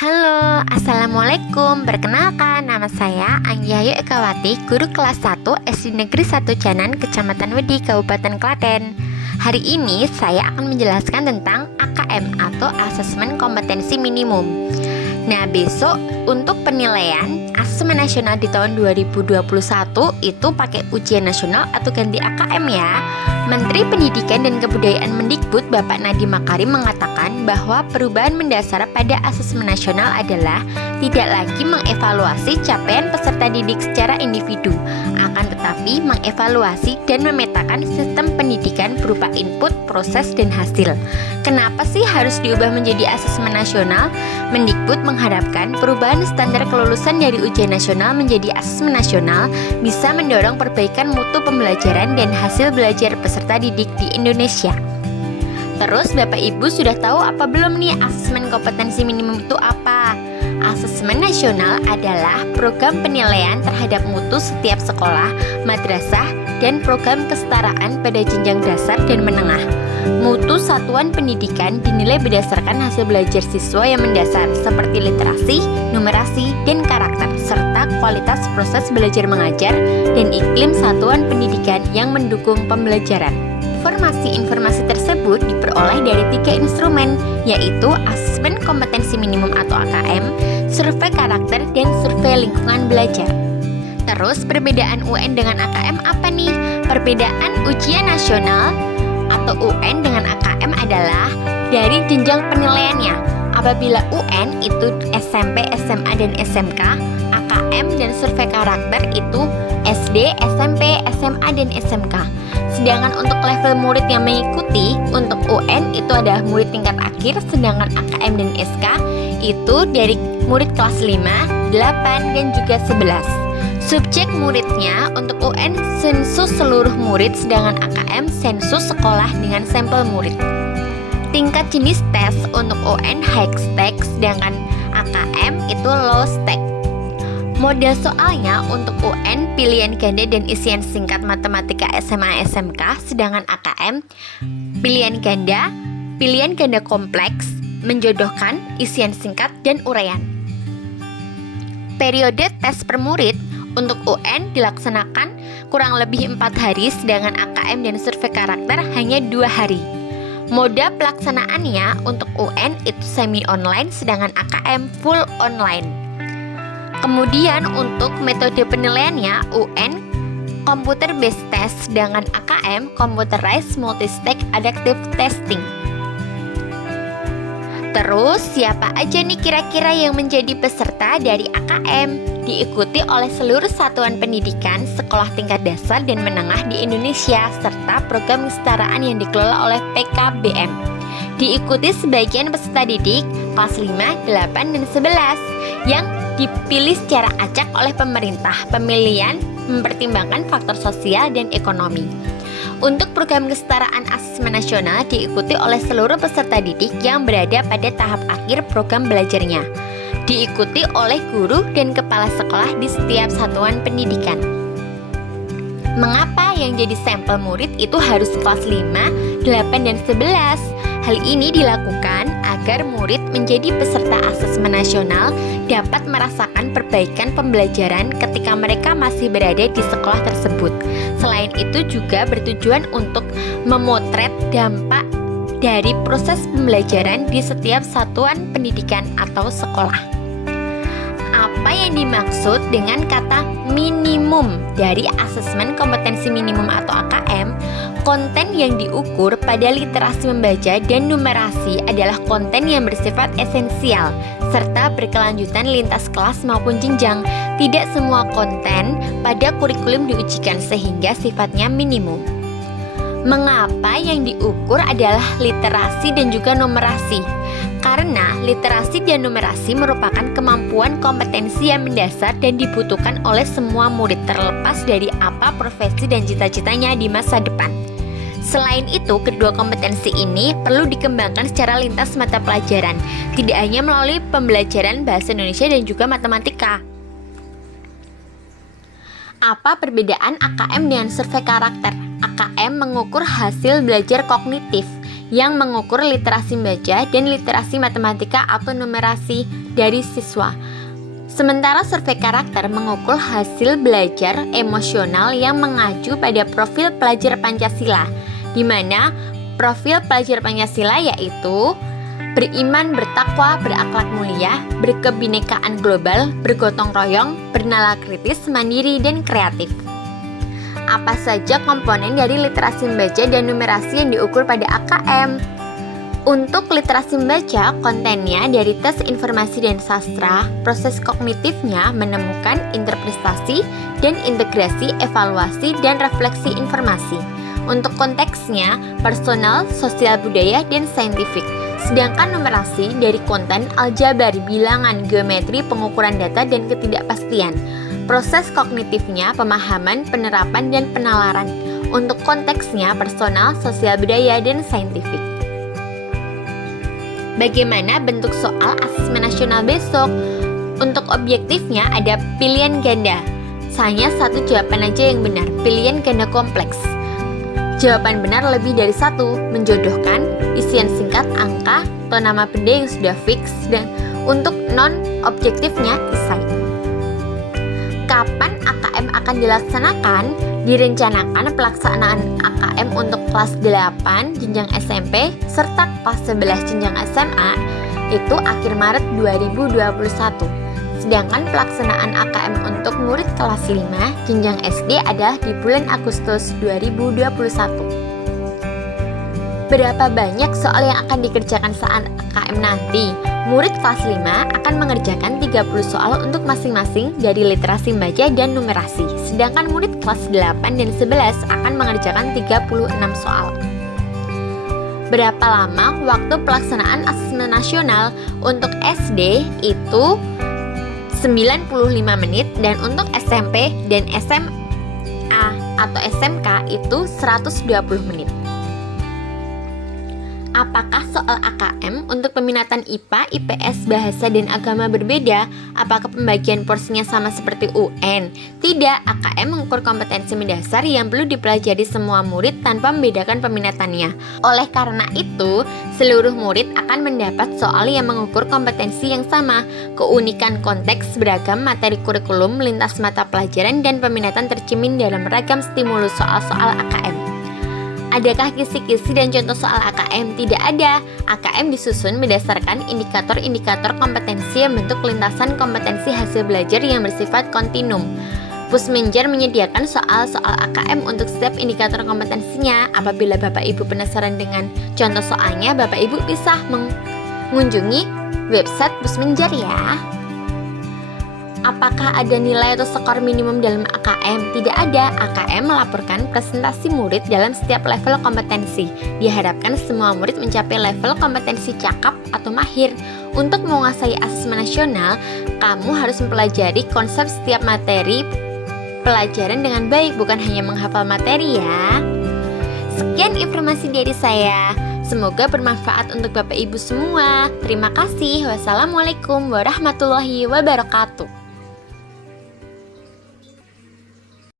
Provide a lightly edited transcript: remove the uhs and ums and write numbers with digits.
Halo, Assalamualaikum. Perkenalkan, nama saya Anggiayu Ekawati, guru kelas 1 SD Negeri 1 Janan, Kecamatan Wedi, Kabupaten Klaten. Hari ini saya akan menjelaskan tentang AKM atau Asesmen Kompetensi Minimum. Nah, besok untuk penilaian Asesmen Nasional di tahun 2021 itu pakai ujian nasional atau ganti AKM ya. Menteri Pendidikan dan Kebudayaan Mendikbud Bapak Nadiem Makarim mengatakan bahwa perubahan mendasar pada asesmen nasional adalah tidak lagi mengevaluasi capaian peserta didik secara individu, akan tetapi mengevaluasi dan memetakan sistem pendidikan berupa input, proses, dan hasil. Kenapa sih harus diubah menjadi asesmen nasional? Mendikbud mengharapkan perubahan standar kelulusan dari ujian nasional menjadi asesmen nasional bisa mendorong perbaikan mutu pembelajaran dan hasil belajar peserta didik di Indonesia. Terus Bapak Ibu sudah tahu apa belum nih asesmen kompetensi minimum itu apa? Asesmen nasional adalah program penilaian terhadap mutu setiap sekolah, madrasah, dan program kesetaraan pada jenjang dasar dan menengah. Mutu satuan pendidikan dinilai berdasarkan hasil belajar siswa yang mendasar seperti literasi, numerasi, dan karakter, serta kualitas proses belajar mengajar dan iklim satuan pendidikan yang mendukung pembelajaran. Informasi-informasi tersebut diperoleh dari 3 instrumen, yaitu Asesmen Kompetensi Minimum atau AKM, Survei Karakter, dan Survei Lingkungan Belajar. Terus perbedaan UN dengan AKM apa nih? Perbedaan ujian nasional atau UN dengan AKM adalah dari jenjang penilaiannya. Apabila UN itu SMP, SMA, dan SMK, AKM dan survei karakter itu SD, SMP, SMA, dan SMK. Sedangkan untuk level murid yang mengikuti, untuk UN itu adalah murid tingkat akhir, sedangkan AKM dan SK itu dari murid kelas 5, 8, dan juga 11. Subjek muridnya untuk UN sensus seluruh murid, sedangkan AKM sensus sekolah dengan sampel murid. Tingkat jenis tes untuk UN high stake, sedangkan AKM itu low stake. Model soalnya untuk UN pilihan ganda dan isian singkat matematika SMA SMK, sedangkan AKM pilihan ganda kompleks, menjodohkan, isian singkat, dan uraian. Periode tes per murid untuk UN dilaksanakan kurang lebih 4 hari, sedangkan AKM dan survei karakter hanya 2 hari. Moda pelaksanaannya untuk UN itu semi online, sedangkan AKM full online. Kemudian untuk metode penilaiannya, UN computer based test, sedangkan AKM computerized multi-stake adaptive testing. Terus siapa aja nih kira-kira yang menjadi peserta dari AKM? Diikuti oleh seluruh satuan pendidikan, sekolah tingkat dasar dan menengah di Indonesia, serta program kesetaraan yang dikelola oleh PKBM. Diikuti sebagian peserta didik kelas 5, 8, dan 11 yang dipilih secara acak oleh pemerintah. Pemilihan mempertimbangkan faktor sosial dan ekonomi. Untuk program kesetaraan asesmen nasional diikuti oleh seluruh peserta didik yang berada pada tahap akhir program belajarnya. Diikuti oleh guru dan kepala sekolah di setiap satuan pendidikan. Mengapa yang jadi sampel murid itu harus kelas 5, 8, dan 11? Hal ini dilakukan agar murid menjadi peserta asesmen nasional dapat merasakan perbaikan pembelajaran ketika mereka masih berada di sekolah tersebut. Selain itu juga bertujuan untuk memotret dampak dari proses pembelajaran di setiap satuan pendidikan atau sekolah. Apa yang dimaksud dengan kata minimum dari asesmen kompetensi minimum atau AKM? Konten yang diukur pada literasi membaca dan numerasi adalah konten yang bersifat esensial serta berkelanjutan lintas kelas maupun jenjang. Tidak semua konten pada kurikulum diujikan sehingga sifatnya minimum. Mengapa yang diukur adalah literasi dan juga numerasi? Karena literasi dan numerasi merupakan kemampuan kompetensi yang mendasar dan dibutuhkan oleh semua murid terlepas dari apa profesi dan cita-citanya di masa depan. Selain itu, kedua kompetensi ini perlu dikembangkan secara lintas mata pelajaran, tidak hanya melalui pembelajaran bahasa Indonesia dan juga matematika. Apa perbedaan AKM dengan survei karakter? AKM mengukur hasil belajar kognitif, yang mengukur literasi membaca dan literasi matematika atau numerasi dari siswa. Sementara survei karakter mengukur hasil belajar emosional yang mengacu pada profil pelajar Pancasila, di mana profil pelajar Pancasila yaitu beriman, bertakwa, berakhlak mulia, berkebinekaan global, bergotong royong, bernalar kritis, mandiri, dan kreatif. Apa saja komponen dari literasi membaca dan numerasi yang diukur pada AKM? Untuk literasi membaca, kontennya dari tes informasi dan sastra, proses kognitifnya menemukan interpretasi dan integrasi, evaluasi, dan refleksi informasi. Untuk konteksnya, personal, sosial budaya, dan saintifik. Sedangkan numerasi dari konten aljabar, bilangan, geometri, pengukuran data, dan ketidakpastian. Proses kognitifnya, pemahaman, penerapan, dan penalaran. Untuk konteksnya, personal, sosial budaya, dan saintifik. Bagaimana bentuk soal asesmen nasional besok? Untuk objektifnya ada pilihan ganda. Hanya satu jawaban aja yang benar, pilihan ganda kompleks. Jawaban benar lebih dari satu, menjodohkan, isian singkat, angka, atau nama benda yang sudah fix, dan untuk non-objektifnya esai. Kapan AKM akan dilaksanakan? Direncanakan pelaksanaan AKM untuk kelas 8 jenjang SMP serta kelas 11 jenjang SMA itu akhir Maret 2021. Sedangkan pelaksanaan AKM untuk murid kelas 5 jenjang SD adalah di bulan Agustus 2021. Berapa banyak soal yang akan dikerjakan saat AKM nanti? Murid kelas 5 akan mengerjakan 30 soal untuk masing-masing dari literasi membaca dan numerasi. Sedangkan murid kelas 8 dan 11 akan mengerjakan 36 soal. Berapa lama waktu pelaksanaan asesmen nasional? Untuk SD itu 95 menit dan untuk SMP dan SMA atau SMK itu 120 menit. Apakah soal AKM untuk peminatan IPA, IPS, bahasa, dan agama berbeda? Apakah pembagian porsinya sama seperti UN? Tidak, AKM mengukur kompetensi mendasar yang perlu dipelajari semua murid tanpa membedakan peminatannya. Oleh karena itu, seluruh murid akan mendapat soal yang mengukur kompetensi yang sama. Keunikan konteks beragam materi kurikulum, lintas mata pelajaran, dan peminatan tercermin dalam ragam stimulus soal-soal AKM. Adakah kisi-kisi dan contoh soal AKM? Tidak ada. AKM disusun berdasarkan indikator-indikator kompetensi yang bentuk lintasan kompetensi hasil belajar yang bersifat kontinum. Pusmenjer menyediakan soal-soal AKM untuk setiap indikator kompetensinya. Apabila Bapak Ibu penasaran dengan contoh soalnya, Bapak Ibu bisa mengunjungi website Pusmenjer ya. Apakah ada nilai atau skor minimum dalam AKM? Tidak ada. AKM melaporkan presentasi murid dalam setiap level kompetensi. Diharapkan semua murid mencapai level kompetensi cakap atau mahir. Untuk menguasai asesmen nasional, kamu harus mempelajari konsep setiap materi pelajaran dengan baik, bukan hanya menghafal materi ya. Sekian informasi dari saya. Semoga bermanfaat untuk Bapak Ibu semua. Terima kasih. Wassalamualaikum warahmatullahi wabarakatuh.